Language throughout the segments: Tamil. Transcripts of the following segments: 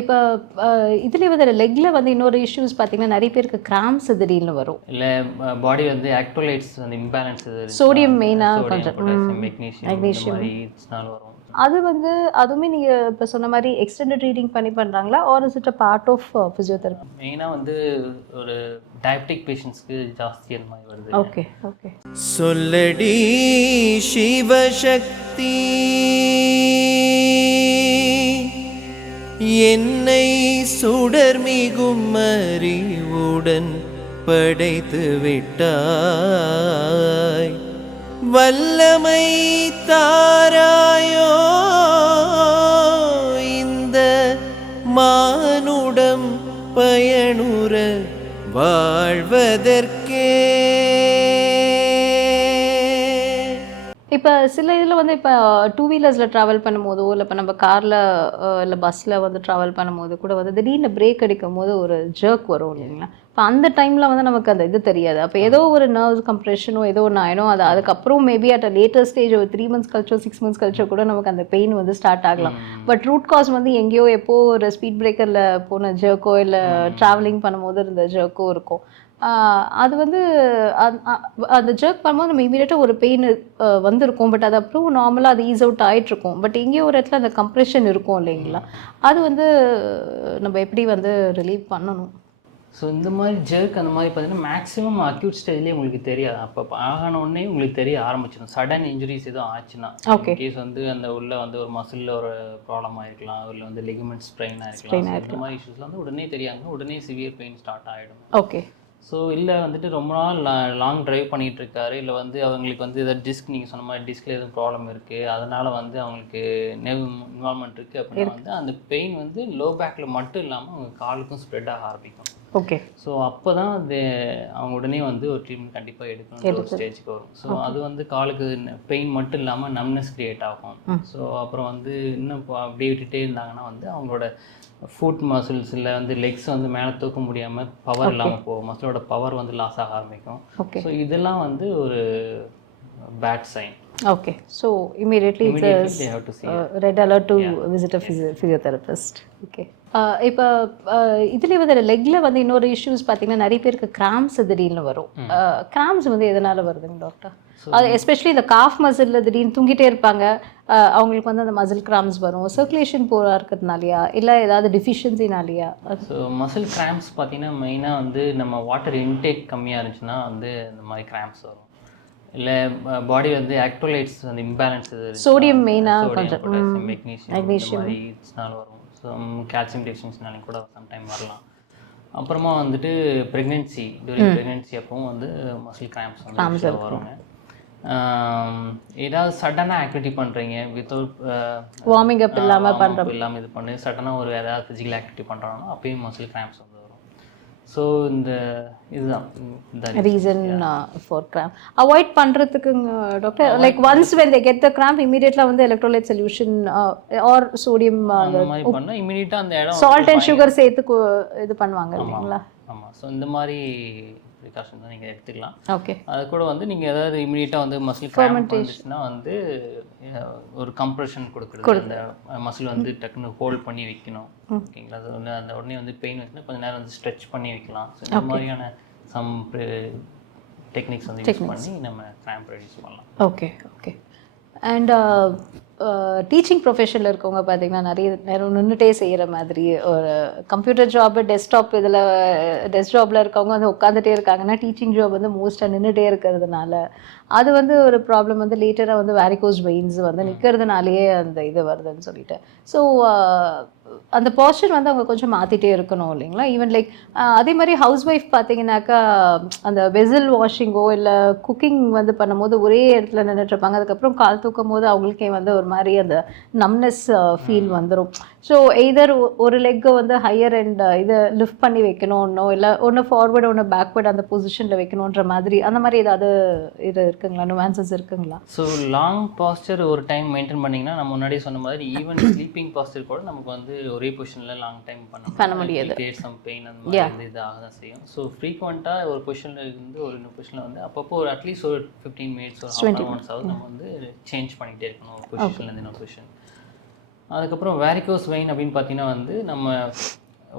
இப்போ இதுலேயே வந்து லெக்கில் வந்து இன்னொரு இஷ்யூஸ் பார்த்தீங்கன்னா நிறைய பேருக்கு கிராம்ஸ் திடீர்னு வரும். இல்லை பாடி வந்து எலக்ட்ரோலைட்ஸ் வந்து இம்பேலன்ஸ் சோடியம் மெயினாக சோடியம் கொஞ்சம் பொட்டாசியம் மெக்னீஷியம் இந்த மெக்னீஷியம் மாதிரி இதுனால வரும். அது வந்து அதுவுமே நீங்கள் இப்போ சொன்ன மாதிரி எக்ஸ்டெண்டட் ரீடிங் பண்ணி பண்ணுறாங்களா or is it a part of physiotherapy? மெயினாக வந்து ஒரு டயபெட்டிக் பேஷண்ட்ஸ்க்கு ஜாஸ்தி அந்த மாதிரி வருது. Okay okay. சொல்லடி சிவசக்தி என்னை சுடர்மிகும் அறிவுடன் படைத்து விட்டாய், வல்லமை தாராயோ இந்த மானுடம் பயனுற வாழ்வதற்கே. இப்போ சில இதில் வந்து இப்போ டூ வீலர்ஸில் ட்ராவல் பண்ணும்போதோ இல்லை இப்போ நம்ம காரில் இல்லை பஸ்ஸில் வந்து ட்ராவல் பண்ணும்போது கூட வந்து திடீர்னு பிரேக் அடிக்கும் போது ஒரு ஜர்க் வரும் இல்லைங்களா? இப்போ அந்த டைமில் வந்து நமக்கு அந்த இது தெரியாது. அப்போ ஏதோ ஒரு நர்வ்ஸ் கம்ப்ரெஷனோ ஏதோ ஒன்று ஆயிடும். அது அதுக்கப்புறம் maybe at a later stage ஒரு 3 months கழிச்சோ 6 months கழிச்சோ கூட நமக்கு அந்த பெயின் வந்து ஸ்டார்ட் ஆகலாம். பட் ரூட் காஸ் வந்து எங்கேயோ எப்போ ஒரு ஸ்பீட் பிரேக்கரில் போன ஜர்க்கோ இல்லை ட்ராவலிங் பண்ணும்போது இருந்த ஜர்க்கோ இருக்கும். அது வந்து அந்த ஜர்க் பண்ணும்போது நம்ம இமீடியட்டாக ஒரு பெயின் வந்திருக்கும். பட் அது அப்புறம் நார்மலாக அது ஈஸ் அவுட் ஆகிட்ருக்கும். பட் எங்கேயோ ஒரு இடத்துல அந்த கம்ப்ரெஷன் இருக்கும் இல்லைங்களா? அது வந்து நம்ம எப்படி வந்து ரிலீவ் பண்ணணும்? ஸோ இந்த மாதிரி ஜர்க் அந்த மாதிரி பார்த்தீங்கன்னா மேக்ஸிமம் அக்யூட் ஸ்டேஜ்லேயே உங்களுக்கு தெரியாது. அப்போ ஆகணுன்னே உங்களுக்கு தெரிய ஆரம்பிச்சிடும். சடன் இன்ஜுரிஸ் எதுவும் ஆச்சுன்னா, கேஸ் வந்து அந்த உள்ள வந்து ஒரு மசிலில் ஒரு ப்ராப்ளம் ஆகிருக்கலாம், இல்லை வந்து லிகமெண்ட் ஸ்ட்ரெயின் ஆகிருக்கலாம். இந்த மாதிரி இஷ்யூஸ்லாம் வந்து உடனே தெரியாங்க, உடனே சிவியர் பெயின் ஸ்டார்ட் ஆகிடும். ஓகே. ஸோ இல்லை வந்துட்டு ரொம்ப நாள் லாங் ட்ரைவ் பண்ணிகிட்டு இருக்காரு, இல்லை வந்து அவங்களுக்கு வந்து எதாவது டிஸ்க், நீங்கள் சொன்ன மாதிரி டிஸ்கில் எதுவும் ப்ராப்ளம் இருக்குது, அதனால் வந்து அவங்களுக்கு நெர்வ் இன்வால்மெண்ட் இருக்குது அப்படின்னா வந்து அந்த பெயின் வந்து லோ பேக்கில் மட்டும் இல்லாமல் அவங்க காலுக்கும் ஸ்ப்ரெட் ஆக ஆரம்பிக்கும். ஓகே. ஸோ அப்போ தான் அது அவங்க உடனே வந்து ஒரு ட்ரீட்மெண்ட் கண்டிப்பாக எடுக்கணும் ஒரு ஸ்டேஜுக்கு வரும். ஸோ அது வந்து காலுக்கு பெயின் மட்டும் இல்லாமல் நம்னஸ் க்ரியேட் ஆகும். ஸோ அப்புறம் வந்து இன்னும் அப்படியே விட்டுட்டே இருந்தாங்கன்னா வந்து அவங்களோட ஃபுட் மசில்ஸ் இல்லை வந்து லெக்ஸ் வந்து மேலே தூக்க முடியாமல் பவர் இல்லாமல் போகும், மசிலோட பவர் வந்து லாஸ் ஆக ஆரம்பிக்கும். ஸோ இதெல்லாம் வந்து ஒரு bad sign. Okay, so immediately they have to see red alert to visit a physiotherapist. Okay. இப்போ இதுலேயே வந்து லெக்கில் வந்து இன்னொரு இஷ்யூஸ் பார்த்தீங்கன்னா நிறைய பேருக்கு கிராம்ஸ் திடீர்னு வரும். கிராம்ஸ் வந்து எதனால் வருதுங்க டாக்டர்? அது எஸ்பெஷலி இந்த காஃப் மசிலில் திடீர்னு தூங்கிட்டே இருப்பாங்க, அவங்களுக்கு வந்து அந்த மசில் கிராம்ஸ் வரும். சர்க்குலேஷன் போராக இருக்கிறதுனாலையா இல்லை ஏதாவது டிஃபிஷியன்சினாலையா? ஸோ மசில் கிராம்ஸ் பார்த்தீங்கன்னா மெயினாக வந்து நம்ம வாட்டர் இன்டேக் கம்மியாக இருந்துச்சுன்னா வந்து இந்த மாதிரி கிராம்ஸ் வரும். இல்லை பாடி வந்து எலக்ட்ரோலைட்ஸ் வந்து இம்பேலன்ஸ் சோடியம் மெயினாக கொஞ்சம் பொட்டாசியம் மெக்னீஷியம் மாதிரி இதுனால வரும். ஸோ கால்சியம் டெஃபிஷியன்சினாலும் கூட சம்டைம் வரலாம். அப்புறமா வந்துட்டு ப்ரெக்னென்சி, டூரிங் ப்ரெக்னென்சி அப்பவும் வந்து மசில் கிராம்ப்ஸ் வந்து வருங்க. ஏதாவது சடனாக ஆக்டிவிட்டி பண்ணுறீங்க வித்தவுட் வார்மிங் அப் இல்லாமல் இது பண்ணி சடனாக ஒரு ஏதாவது ஃபிசிக்கல் ஆக்டிவிட்டி பண்ணுறாங்கன்னா அப்பயும் மசில் கிராம்ப்ஸ் வந்து வரும். ஸோ இந்த இதுதான் ரீசன் ஃபார் கிராம்ப் அவாய்ட் பண்ணுறதுக்குங்க doctor. Like once when they get the cramp இமீடியட்டாக வந்து எலக்ட்ரோலைட் சொல்யூஷன் ஆர் சோடியம் அந்த மாதிரி பண்ணால் இமீடியட்டாக அந்த இடம் சால்ட் அண்ட் சுகர் சேர்த்து இது பண்ணுவாங்க இல்லைங்களா? ஆமாம். ஸோ இந்த மாதிரி ப்ரிகாஷன் தான் நீங்கள் எடுத்துக்கலாம். ஓகே. அது கூட வந்து நீங்கள் ஏதாவது இமீடியட்டாக வந்து மசில் கிராம்ப் வந்துச்சுன்னா வந்து ஒரு கம்ப்ரெஷன் கொடுக்குறது, அந்த மசில் வந்து டக்குன்னு ஹோல்ட் பண்ணி வைக்கணும். ஓகேங்களா? அது வந்து அந்த உடனே வந்து பெயின் வந்துச்சுன்னா கொஞ்சம் நேரம் வந்து ஸ்ட்ரெச் பண்ணி வைக்கலாம். ஸோ இந்த மாதிரியான சம் டெக்னிக்ஸ் வந்து யூஸ் பண்ணி நம்ம கிராம்ப் ரெடியூஸ் பண்ணலாம். Okay okay. அண்ட் டீச்சிங் ப்ரொஃபஷனில் இருக்கவங்க பார்த்தீங்கன்னா நிறைய நேரம் நின்றுட்டே செய்கிற மாதிரி ஒரு கம்ப்யூட்டர் ஜாப்பு, டெஸ்க்டாப் டெஸ்க் ஜாபில் இருக்கவங்க வந்து உட்காந்துட்டே இருக்காங்கன்னா டீச்சிங் ஜாப் வந்து மோஸ்ட்டாக நின்றுட்டே இருக்கிறதுனால அது வந்து ஒரு ப்ராப்ளம் வந்து லேட்டராக வந்து வேரிகோஸ் வெயின்ஸ் வந்து நிற்கிறதுனாலேயே அந்த இது வருதுன்னு சொல்லிட்டு. ஸோ அந்த போஸ்டர் வந்து அவங்க கொஞ்சம் மாற்றிட்டே இருக்கணும் இல்லைங்களா? ஈவன் லைக் அதே மாதிரி ஹவுஸ் ஒய்ஃப் பார்த்தீங்கன்னாக்கா அந்த வெசில் வாஷிங்கோ இல்லை குக்கிங் வந்து பண்ணும்போது ஒரே இடத்துல நின்றுட்டுருப்பாங்க. அதுக்கப்புறம் கால் தூக்கும் போது அவங்களுக்கே வந்து ஒரு மாதிரி அந்த நம்னஸ் ஃபீல் வந்துடும். ஸோ எய்தர் ஒரு லெக்கை வந்து ஹையர் அண்ட் இதை லிஃப்ட் பண்ணி வைக்கணும்னோ இல்லை ஒன்று ஃபார்வர்டு ஒன்று பேக்வேர்டு அந்த பொசிஷனில் வைக்கணுன்ற மாதிரி அந்த மாதிரி ஏதாவது இது இருக்குங்களா, நுவான்சஸ் இருக்குங்களா? ஸோ லாங் பாஸ்டர் ஒரு டைம் மெயின்டைன் பண்ணிங்கன்னா நம்ம முன்னாடி சொன்ன மாதிரி ஈவன் ஸ்லீப்பிங் பாஸ்டர் கூட நமக்கு வந்து ஒரே பொசிஷனில் லாங் டைம் பண்ண முடியாது. சம் பெயின் அந்த மாதிரி வந்து இதாக தான் செய்யும். ஸோ ஃப்ரீக்வெண்ட்டாக ஒரு பொசிஷனில் இருந்து ஒரு இன்னொரு பொசிஷனில் வந்து அப்பப்போ ஒரு அட்லீஸ்ட் ஒரு 15 minutes ஒரு 1/2 hour நம்ம வந்து சேஞ்ச் பண்ணிகிட்டே இருக்கணும் ஒரு பொசிஷன்லேருந்து இன்னொரு பொசிஷன். அதுக்கப்புறம் வேரிகோஸ் வெயின் அப்படின்னு பார்த்தீங்கன்னா வந்து நம்ம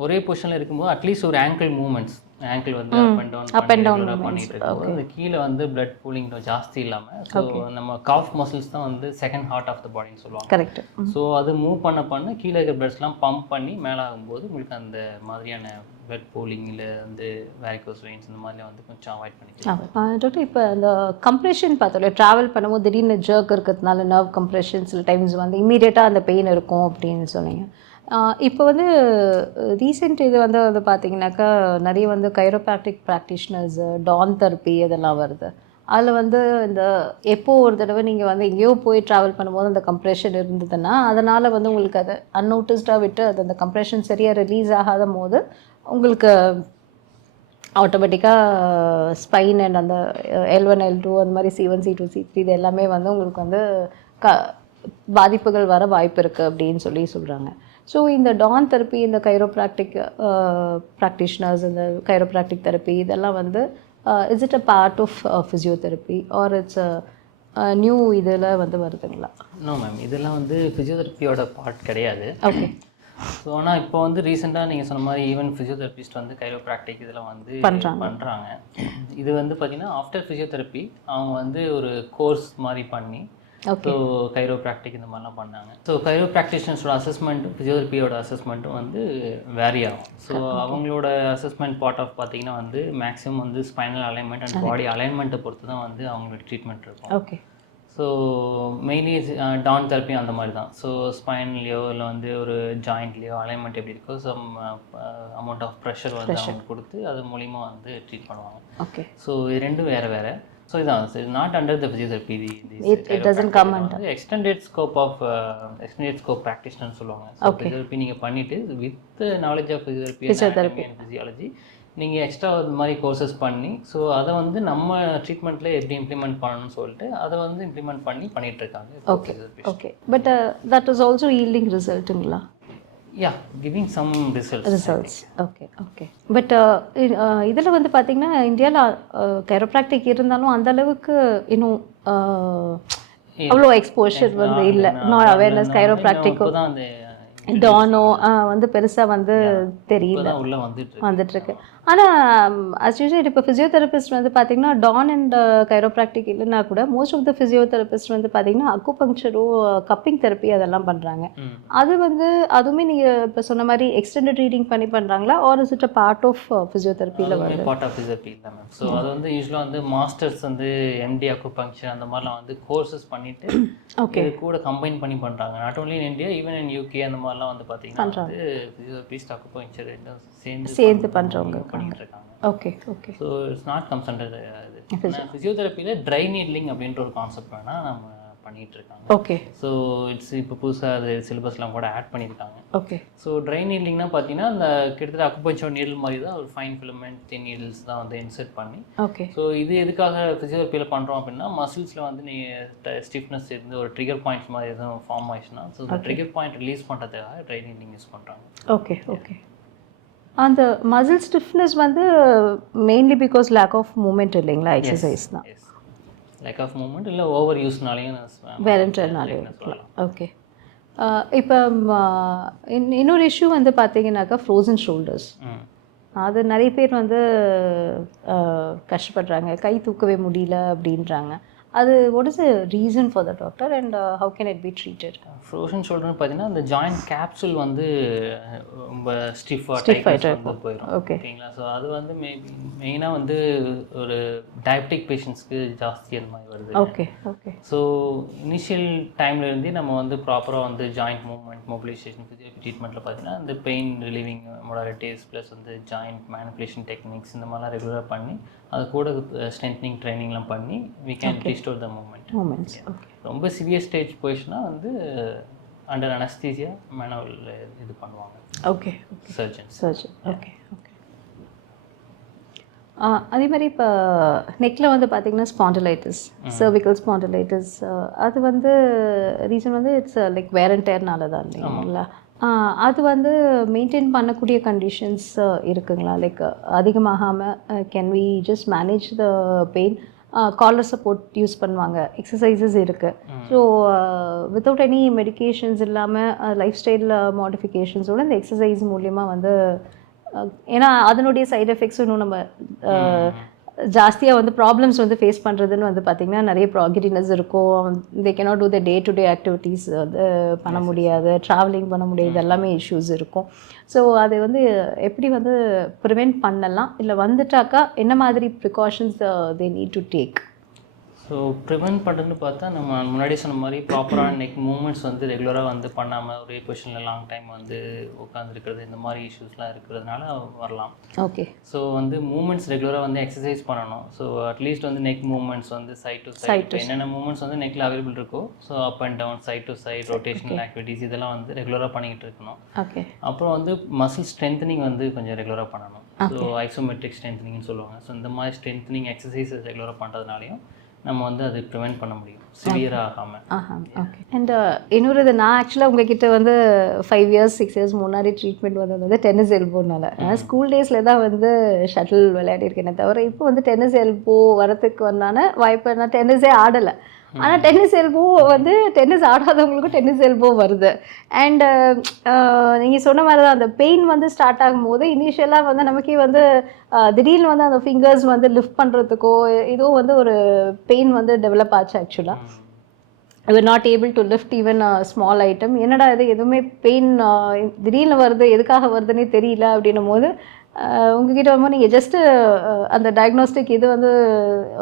ஒரே பொசிஷனில் இருக்கும்போது அட்லீஸ்ட் ஒரு ஆங்கிள் மூவ்மெண்ட்ஸ், ஆங்கிள் வந்து அப் அண்ட் டவுன் பண்ணிட்டு இருக்கும்போது அது கீழே வந்து பிளட் பூலிங் ஜாஸ்தி இல்லாமல், ஸோ நம்ம காஃப் மசில்ஸ் தான் வந்து செகண்ட் ஹார்ட் ஆஃப் த பாடின்னு சொல்லுவாங்க. கரெக்ட். ஸோ அது மூவ் பண்ண கீழே இருக்கிற பிளட்ஸ்லாம் பம்ப் பண்ணி மேலே ஆகும்போது உங்களுக்கு அந்த மாதிரியான பிளட் பூலிங்கில் வந்து வேரிகோஸ் வெயின்ஸ் இந்த மாதிரிலாம் வந்து கொஞ்சம் அவாய்ட் பண்ணிக்கலாம். டாக்டர் இப்போ இந்த கம்ப்ரெஷன் பார்த்தோம், ட்ராவல் பண்ணும்போது திடீர்னு ஜர்க் இருக்கிறதுனால நர்வ் கம்ப்ரெஷன் சில டைம்ஸ் வந்து இம்மீடியட்டாக அந்த பெயின் இருக்கும் அப்படின்னு சொன்னீங்க. இப்போ வந்து ரீசெண்ட் இது வந்து பார்த்தீங்கன்னாக்கா நிறைய வந்து கைரோப்ராக்டிக் ப்ராக்டிஷனர்ஸ், டான் தெரப்பி இதெல்லாம் வருது. அதில் வந்து இந்த எப்போது ஒரு தடவை நீங்கள் வந்து எங்கேயோ போய் ட்ராவல் பண்ணும்போது அந்த கம்ப்ரெஷன் இருந்ததுன்னா அதனால் வந்து உங்களுக்கு அதை அன்நோட்டிஸ்டாக விட்டு அது அந்த கம்ப்ரெஷன் சரியாக ரிலீஸ் ஆகாத போது உங்களுக்கு ஆட்டோமேட்டிக்காக ஸ்பைன் அண்ட் அந்த L1 L2 அந்த மாதிரி C1 C2 C3 இது எல்லாமே வந்து உங்களுக்கு வந்து பாதிப்புகள் வர வாய்ப்பு இருக்குது அப்படின்னு சொல்கிறாங்க. ஸோ இந்த டான் தெரப்பி, இந்த கைரோப்ராக்டிக் ப்ராக்டிஷனர்ஸ், இந்த கைரோப்ராக்டிக் தெரப்பி இதெல்லாம் வந்து is it a part of physiotherapy or it's new இதில் வந்து வருதுங்களா? நோ மேம், இதெல்லாம் வந்து ஃபிசியோதெரப்பியோட பார்ட் கிடையாது. ஓகே. ஸோ ஆனால் இப்போ வந்து ரீசெண்டாக நீங்கள் சொன்ன மாதிரி ஈவன் ஃபிசியோதெரபிஸ்ட் வந்து கைரோப்ராக்டிக் இதெல்லாம் வந்து பண்ணுறாங்க. இது வந்து பார்த்திங்கன்னா ஆஃப்டர் ஃபிசியோதெரப்பி அவங்க வந்து ஒரு கோர்ஸ் மாதிரி பண்ணி ஸோ கைரோப்ராக்டிக் இந்த மாதிரிலாம் பண்ணாங்க. ஸோ கைரோப்ராக்டிஷனர்ஸோட அசஸ்மெண்ட்டும் ஃபிசியோதெரப்பியோட அசஸ்மெண்ட்டும் வந்து வேரி ஆகும். ஸோ அவங்களோட அசஸ்மெண்ட் பார்ட் ஆஃப் பார்த்தீங்கன்னா வந்து மேக்ஸிமம் வந்து ஸ்பைனல் அலைன்மெண்ட் அண்ட் பாடி அலைன்மெண்ட்டை பொறுத்து தான் வந்து அவங்களோட ட்ரீட்மெண்ட் இருக்கும். Okay. So mainly Dorn therapy அந்த மாதிரி தான். ஸோ ஸ்பைன்லேயோ இல்லை வந்து ஒரு ஜாயிண்ட்லேயோ அலைன்மெண்ட் எப்படி இருக்கோ சம் அமௌண்ட் ஆஃப் ப்ரெஷர் வந்து அவங்க கொடுத்து அது மூலிமா வந்து ட்ரீட் பண்ணுவாங்க. ஓகே. ஸோ இது ரெண்டும் வேறு வேறு. ஸோ இதான் not under the physiotherapy. It doesn't come under extended scope ப்ராக்டிஷனர்னு சொல்லுவாங்க. ஸோ ஃபிசியோதெரப்பி நீங்கள் பண்ணிவிட்டு with knowledge of physiotherapy and physiology நீங்கள் எக்ஸ்ட்ரா ஒரு மாதிரி கோர்சஸ் பண்ணி ஸோ அதை வந்து நம்ம ட்ரீட்மெண்ட்டில் எப்படி இம்ப்ளிமெண்ட் பண்ணணும்னு சொல்லிட்டு அதை வந்து இம்ப்ளிமெண்ட் பண்ணிகிட்ருக்காங்க. Okay. Okay. But that is also yielding ரிசல்ட்டுங்களா? Yeah, giving some results. Okay. Okay. But இதில் வந்து பார்த்திங்கன்னா இந்தியாவில் கைரோப்ராக்டிக் இருந்தாலும் அந்த அளவுக்கு இன்னும் அவ்வளோ எக்ஸ்போஷர் வந்து இல்லை. நாட் அவேர்னஸ் கைரோப்ராக்டிக்கோ டானோ வந்து பெருசாக வந்து தெரியல, வந்துட்டுருக்கு. ஆனால் அஸ் யூஸ்வல் இப்போ ஃபிசியோதெரபிஸ்ட் வந்து பார்த்திங்கன்னா டான் அண்ட் கைரோப்ராக்டிக் இல்லைன்னா கூட மோஸ்ட் ஆஃப் த ஃபிசியோதெரபிஸ்ட் வந்து பார்த்திங்கன்னா அக்குபங்க்சரோ கப்பிங் தெரப்பி அதெல்லாம் பண்ணுறாங்க. அது வந்து அதுவுமே நீங்கள் இப்போ சொன்ன மாதிரி எக்ஸ்டெண்டட் ரீடிங் பண்ணி பண்ணுறாங்களா or is it a part of ஃபிசியோதெரப்பியில் வருது? பார்ட் ஆஃப் ஃபிசியோதெரப்பி இல்லை மேம். ஸோ அது வந்து யூஸ்வலாக வந்து மாஸ்டர்ஸ் வந்து MD அக்குபங்க்சர் அந்த மாதிரிலாம் வந்து கோர்சஸ் பண்ணிவிட்டு ஓகே கூட கம்பைன் பண்ணி பண்ணுறாங்க. Not only in India, even in UK அந்த மாதிரிலாம் வந்து பார்த்திங்கன்னா வந்து ஃபிசியோதெரபிஸ்ட் அக்குபங்க்சர் சேர்ந்து பண்ணுறவங்க பண்ணிட்டு இருக்காங்க. Okay. Okay. So it's not comes under இது. ஃபிசியோதெரப்பியில் ட்ரை நீட்லிங் அப்படின்ற ஒரு கான்செப்ட் வேணால் நம்ம பண்ணிகிட்டு இருக்காங்க. ஓகே. ஸோ இட்ஸ் இப்போ புதுசாக அது சிலபஸ்லாம் கூட ஆட் பண்ணியிருக்காங்க. ஓகே. ஸோ ட்ரை நீட்லிங்னா பார்த்தீங்கன்னா அந்த கிட்டத்தட்ட அக்குபஞ்சர் நீடில் மாதிரி தான் ஒரு ஃபைன் ஃபிலமெண்ட் தின் நீடில்ஸ் தான் வந்து இன்சர்ட் பண்ணி. ஓகே. ஸோ இது எதுக்காக ஃபிசியோதெரப்பியில் பண்ணுறோம் அப்படின்னா மசில்ஸில் வந்து நீங்கள் ஸ்டிஃப்னஸ் இருந்து ஒரு ட்ரிகர் பாயிண்ட்ஸ் மாதிரி எதுவும் ஃபார்ம் ஆயிடுச்சுன்னா ஸோ இந்த ட்ரிகர் பாயிண்ட் ரிலீஸ் பண்ணுறதுக்காக ட்ரை நீட்லிங் யூஸ் பண்ணுறாங்க. ஓகே. ஓகே. அந்த மசில் ஸ்டிஃப்னஸ் வந்து mainly because lack of movement இல்லைங்களா? எக்ஸசைஸ் தான் லேக் ஆஃப் மூமெண்ட் இல்லை ஓவர் யூஸ்னாலையும் வேறன்ட்னாலையும் இருக்கலாம். ஓகே. இப்போ இன்னொரு இஷ்யூ வந்து பார்த்தீங்கன்னாக்கா ஃப்ரோசன் ஷோல்டர்ஸ். அது நிறைய பேர் வந்து கஷ்டப்படுறாங்க, கை தூக்கவே முடியல அப்படின்றாங்க. அது what is the reason for the doctor and how can it be treated? Frozen ஷோல்டர்னு பார்த்தீங்கன்னா அந்த ஜாயிண்ட் கேப்சூல் வந்து ரொம்ப ஸ்டிஃபாக போயிடும். ஓகேங்களா? ஸோ அது வந்து மெயினாக வந்து ஒரு டயபெட்டிக் பேஷண்ட்ஸ்க்கு ஜாஸ்தி அந்த மாதிரி வருது. ஓகே. ஓகே. ஸோ இனிஷியல் டைம்லேருந்தே நம்ம வந்து ப்ராப்பராக வந்து ஜாயிண்ட் மூவ்மெண்ட் மொபிலைசேஷன் ஃபிசியோதெரபி ட்ரீட்மெண்ட்டில் பார்த்தீங்கன்னா இந்த பெயின் ரிலீவிங் மொடாலிட்டிஸ் ப்ளஸ் வந்து ஜாயிண்ட் மேனிப்புலேஷன் டெக்னிக்ஸ் இந்த மாதிரிலாம் ரெகுலராக பண்ணி அது கூட ஸ்ட்ரென்த்னிங் ட்ரைனிங்லாம் பண்ணி we can restore the movements. ரொம்ப சிவியர் ஸ்டேஜ் போயிடுச்சுன்னா வந்து அண்டர் அனஸ்தீசியா மேனுவல் இது பண்ணுவாங்க. ஓகே. சர்ஜன். ஓகே. ஓகே. அதே மாதிரி இப்போ நெக்கில் வந்து பார்த்திங்கன்னா ஸ்பாண்டிலைட்டிஸ், சர்விக்கல் ஸ்பாண்டிலைட்டிஸ், அது வந்து ரீசன் வந்து இட்ஸ் லைக் வேர் அண்ட் டேர்னால தான் இல்லைங்களா? அது வந்து மெயின்டைன் பண்ணக்கூடிய கண்டிஷன்ஸ் இருக்குங்களா? லைக் அதிகமாகாமல் can we just manage the pain collar support use பண்ணுவாங்க, எக்ஸசைசஸ் இருக்குது. ஸோ வித்தவுட் எனி மெடிகேஷன்ஸ் இல்லாமல் லைஃப் ஸ்டைலில் மாடிஃபிகேஷன்ஸோட இந்த எக்ஸசைஸ் மூலயமா வந்து ஏன்னா அதனுடைய சைடு எஃபெக்ட்ஸும் இன்னும் நம்ம ஜாஸ்தியாக வந்து ப்ராப்ளம்ஸ் வந்து ஃபேஸ் பண்ணுறதுன்னு வந்து பார்த்திங்கன்னா நிறைய ப்ராகிரினஸ் இருக்கும். They cannot do the day to day activities வந்து பண்ண முடியாது, ட்ராவலிங் பண்ண முடியாது, எல்லாமே இஷ்யூஸ் இருக்கும். ஸோ அதை வந்து எப்படி வந்து ப்ரிவெண்ட் பண்ணலாம், இல்லை வந்துட்டாக்கா என்ன மாதிரி precautions they need to take? So prevent பண்ணுறதுன்னு பார்த்தா நம்ம முன்னாடி சொன்ன மாதிரி ப்ராப்பரான நெக் மூமெண்ட்ஸ் வந்து ரெகுலராக வந்து பண்ணாமல் ஒரே பொசிஷனில் லாங் டைம் வந்து உட்காந்துருக்கிறது, இந்த மாதிரி இஷ்யூஸ்லாம் இருக்கிறதுனால வரலாம். ஓகே. ஸோ வந்து மூமெண்ட்ஸ் ரெகுலராக வந்து எக்ஸசைஸ் பண்ணணும். ஸோ அட்லீஸ்ட் வந்து நெக் மூமெண்ட்ஸ் வந்து சைட் டு சைட் என்னென்ன மூமெண்ட்ஸ் வந்து நெக்கில் அவைலபிள் இருக்கோ, so up and down, side to side, rotational activities இதெல்லாம் வந்து ரெகுலராக பண்ணிக்கிட்டு இருக்கணும். ஓகே. அப்புறம் வந்து மசில் ஸ்ட்ரென்த்னிங் வந்து கொஞ்சம் ரெகுலராக பண்ணணும். ஸோ ஐசோமெட்ரிக் ஸ்ட்ரென்த்னிங்னு சொல்லுவாங்க. ஸோ இந்த மாதிரி ஸ்ட்ரென்த்னிங் எக்ஸசைஸஸ் ரெகுலராக பண்ணுறதுனாலையும் நம்ம வந்து அது ப்ரிவெண்ட் பண்ண முடியும், சிவியராக ஆகாமல். ஓகே. அண்ட் இன்னொரு இது, நான் ஆக்சுவலாக உங்ககிட்ட வந்து 5 years 6 years முன்னாடி ட்ரீட்மெண்ட் வந்தது வந்து டென்னிஸ் எல்போனால. ஸ்கூல் டேஸில் தான் வந்து ஷட்டில் விளையாடிருக்கேனே தவிர இப்போ வந்து டென்னிஸ் எல்போ வரத்துக்கு வந்தான வாய்ப்பு, நான் டென்னிஸே ஆடலை. ஆனால் டென்னிஸ் எல்போ வந்து டென்னிஸ் ஆடாதவங்களுக்கும் டென்னிஸ் எல்போ வருது. அண்டு நீங்கள் சொன்ன மாதிரி தான் அந்த பெயின் வந்து ஸ்டார்ட் ஆகும்போது இனிஷியலாக வந்து நமக்கே வந்து திடீர்னு வந்து அந்த ஃபிங்கர்ஸ் வந்து லிஃப்ட் பண்ணுறதுக்கோ இதுவும் வந்து ஒரு பெயின் வந்து டெவலப் ஆச்சு. ஆக்சுவலாக I were not able to lift even small item. என்னடா இது எதுவுமே பெயின் திடீர்னு வருது, எதுக்காக வருதுன்னே தெரியல அப்படின்னும் போது உங்ககிட்ட வரும்போது நீங்கள் ஜஸ்ட்டு அந்த டயக்னோஸ்டிக் இது வந்து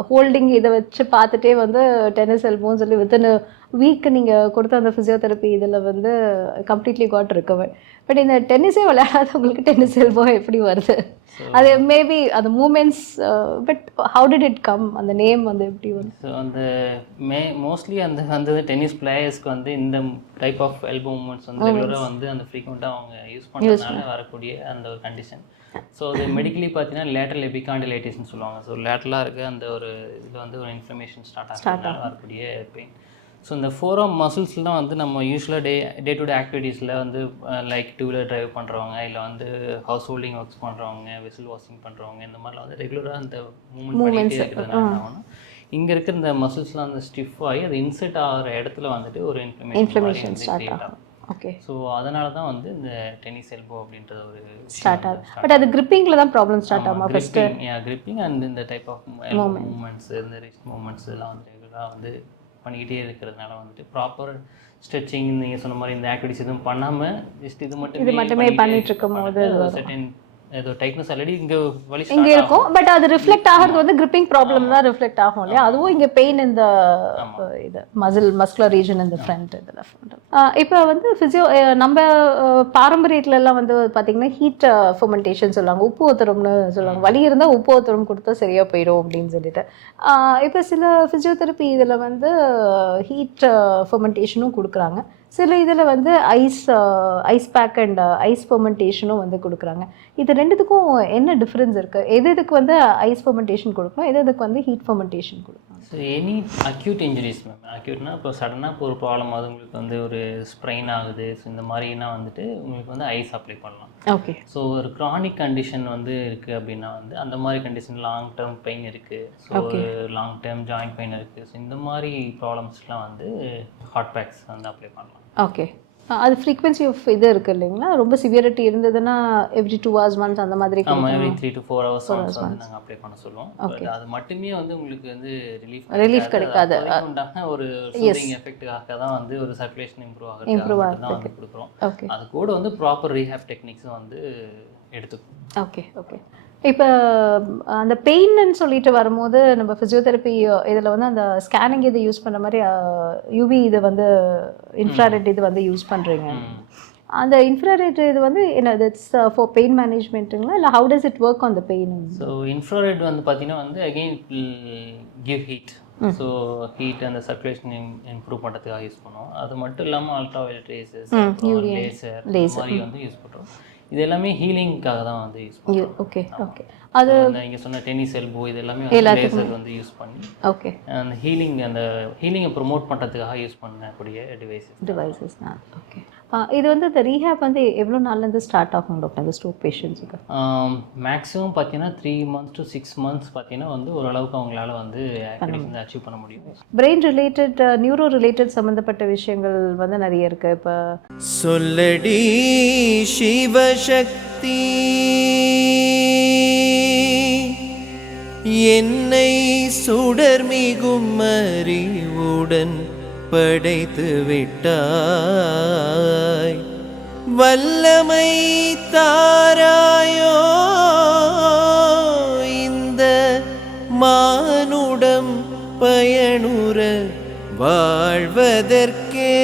ஹோல்டிங் இதை வச்சு பார்த்துட்டே வந்து டென்னிஸ் எல்போன்னு சொல்லி வித்தின் வீக் நீங்கள் கொடுத்த அந்த ஃபிசியோதெரப்பி இதில் வந்து கம்ப்ளீட்லி காட் ரிகவர். பட் இந்த டென்னிஸே விளையாடாதவங்களுக்கு டென்னிஸ் எல்போ எப்படி வருது? அது மேபி அந்த moments, but how did it come, அந்த நேம் வந்து எப்படி வந்து? ஸோ அந்த மோஸ்ட்லி அந்த டென்னிஸ் பிளேயர்ஸ்க்கு வந்து இந்த டைப் ஆஃப் எல்போ மூமெண்ட்ஸ் வந்து ரெகுலராக வந்து அந்த ஃப்ரீக்வெண்ட்டாக அவங்க யூஸ் பண்ணுறதுனால வரக்கூடிய அந்த ஒரு கண்டிஷன். ஸோ அது மெடிக்கலி பார்த்தீங்கன்னா லேட்டரல் எபிகாண்டிலைட்டிஸ்னு சொல்லுவாங்க. ஸோ லேட்டரலாக இருக்க அந்த ஒரு இதில் வந்து ஒரு இன்ஃப்ளமேஷன் ஸ்டார்ட் ஆகிறதுனால வரக்கூடிய பெயின். ஸோ இந்த ஃபோரம் மசில்ஸ்லாம் வந்து நம்ம யூஸ்வலாக டே டு டே ஆக்டிவிட்டீஸில் வந்து லைக் 2-wheeler டிரைவ் பண்ணுறவங்க, இல்லை வந்து ஹவுஸ் ஹோல்டிங் ஒர்க்ஸ் பண்ணுறவங்க, வெசில் வாஷிங் பண்ணுறவங்க, இந்த மாதிரிலாம் வந்து ரெகுலராக அந்த மூமெண்ட் பண்ணிகிட்டே இருக்கிறதுனால என்ன ஆகும்னா இங்கே இருக்கிற இந்த மசில்ஸ்லாம் வந்து ஸ்டிஃப் ஆகி அது இன்செர்ட் ஆகிற இடத்துல வந்துட்டு ஒரு இன்ஃப்ளமேஷன் ஸ்டார்ட் ஆகும். ஓகே. ஸோ அதனால தான் வந்து இந்த டென்னிஸ் எல்போ அப்படின்றது ஒரு ஸ்டார்ட் ஆகும். பட் அது கிரிப்பிங்கில் தான் ப்ராப்ளம் ஸ்டார்ட் ஆகும் ஃபஸ்ட்டு. கிரிப்பிங் அண்ட் இந்த டைப் ஆஃப் மூமெண்ட்ஸ், இந்த ரிஸ்ட் மூமெண்ட்ஸ் எல்லாம் வந்து ரெகுலராக வந்து பண்ணிக்கிட்டே இருக்கிறதுனால வந்துட்டு ப்ராப்பர் ஸ்ட்ரெச்சிங் நீங்கள் சொன்ன மாதிரி இந்த ஆக்டிவிட்டிஸ் எதுவும் பண்ணாமல் ஜஸ்ட் இது மட்டுமே பண்ணிட்டு இருக்கும் போது செர்டன் ஏதோ டைட்னஸ் ஆல்ரெடி இங்கே வலி இங்கே இருக்கும். பட் அது ரிஃப்ளெக்ட் ஆகிறது வந்து கிரிப்பிங் ப்ராப்ளம் தான் ரிஃப்ளெக்ட் ஆகும் இல்லையா? அதுவும் இங்கே பெயின் இந்த இது மஸ்குலர் ரீஜன் இந்த ஃப்ரண்ட் இதில். இப்போ வந்து நம்ம பாரம்பரியத்துலலாம் வந்து பார்த்திங்கன்னா ஹீட் ஃபெர்மெண்டேஷன் சொல்லுவாங்க, உப்பு ஒத்தரம்னு சொல்லுவாங்க. வலி இருந்தால் உப்பு ஒத்தரம் கொடுத்தா சரியாக போயிடும் அப்படின்னு சொல்லிட்டு. இப்போ சில ஃபிசியோதெரப்பி இதில் வந்து ஹீட் ஃபெர்மெண்டேஷனும் கொடுக்குறாங்க. சில இதில் வந்து ஐஸ் பேக் அண்ட் ஐஸ் ஃபெர்மெண்டேஷனும் வந்து கொடுக்குறாங்க. இது ரெண்டுத்துக்கும் என்ன டிஃப்ரென்ஸ் இருக்குது? எதுக்கு வந்து ஐஸ் ஃபெர்மெண்டேஷன் கொடுக்கணும், எதுக்கு வந்து ஹீட் ஃபெர்மெண்டேஷன் கொடுக்கணும்? So any acute injuries ma'am, அக்யூட்னா இப்போ சடனாக இப்போ ஒரு ப்ராப்ளம் ஆகுது, உங்களுக்கு வந்து ஒரு ஸ்ப்ரெயின் ஆகுது, ஸோ இந்த மாதிரினா வந்துட்டு உங்களுக்கு வந்து ஐஸ் அப்ளை பண்ணலாம். ஓகே. ஸோ ஒரு க்ரானிக் கண்டிஷன் வந்து இருக்குது அப்படின்னா வந்து அந்த மாதிரி கண்டிஷன் லாங் டேர்ம் பெயின் இருக்குது, so long term joint pain இருக்குது, ஸோ இந்த மாதிரி ப்ராப்ளம்ஸ்லாம் வந்து ஹாட் பேக்ஸ் வந்து அப்ளை பண்ணலாம். ஓகே. அது ஃப்ரீக்வன்சி ஆஃப் இது இருக்குது இல்லைங்களா? ரொம்ப சிவியரிட்டி இருந்ததுன்னா எவ்ரி 2 hours once அந்த மாதிரி. ஆமாம், எவ்ரி 3 to 4 hours once வந்து நாங்கள் அப்ளை பண்ண சொல்லுவோம். அது மட்டுமே வந்து உங்களுக்கு வந்து ரிலீஃப் கிடைக்காது. ஒரு சூதிங் எஃபெக்ட்டுக்காக தான் வந்து ஒரு சர்க்குலேஷன் இம்ப்ரூவ் ஆகிறதுக்காக தான் வந்து கொடுக்குறோம். அது கூட வந்து ப்ராப்பர் ரீஹேப் டெக்னிக்ஸும் வந்து எடுத்துக்கும். ஓகே. ஓகே. இப்போ அந்த பெயின்னு சொல்லிட்டு வரும்போது நம்ம ஃபிசியோதெரப்பி இதில் வந்து அந்த ஸ்கேனிங் இது யூஸ் பண்ண மாதிரி யூவி இது வந்து இன்ஃப்ராரெட் இது வந்து யூஸ் பண்ணுறீங்க. அந்த இன்ஃப்ராரெட் இது வந்து என்ன, இட்ஸ் ஃபார் பெயின் மேனேஜ்மெண்ட்டுங்களா, இல்லை how does it work on the pain? So infrared வந்து பார்த்தீங்கன்னா வந்து again give heat. So heat அந்த சர்க்குலேஷன் இம்ப்ரூவ் பண்ணுறதுக்காக யூஸ் பண்ணுவோம். அது மட்டும் இல்லாமல் அல்ட்ரா வயலட் ரேசஸ், லேசர் மாதிரி வந்து யூஸ் பண்ணுறோம். இது எல்லாமே ஹீலிங்காக தான் வந்து யூஸ் பண்ணுவோம். ஓகே. ஓகே. அது நீங்கள் சொன்ன டென்னிஸ் எல்போ இது எல்லாமே லேசர் வந்து யூஸ் பண்ணி ஓகே அந்த ஹீலிங்கை ப்ரொமோட் பண்ணுறதுக்காக யூஸ் பண்ணக்கூடிய டிவைசஸ் தான். ஓகே. இது வந்து இந்த ரீஹேப் வந்து எவ்வளோ நாள்லேருந்து ஸ்டார்ட் ஆகும் டாக்டர் இந்த ஸ்ட்ரோக் பேஷண்ட்ஸுக்கு? மேக்ஸிமம் பார்த்தீங்கன்னா 3 months to 6 months பார்த்தீங்கன்னா வந்து ஓரளவுக்கு அவங்களால வந்து அச்சீவ் பண்ண முடியும். பிரெயின் ரிலேட்டட் நியூரோ ரிலேட்டட் சம்மந்தப்பட்ட விஷயங்கள் வந்து நிறைய இருக்குது. இப்போ சொல்லடி சிவசக்தி என்னை சுடர்மிகும் அறிவுடன் படைத்து விட்டாய், வல்லமை தாராயோ இந்த மானுடம் பயனுற வாழ்வதற்கே.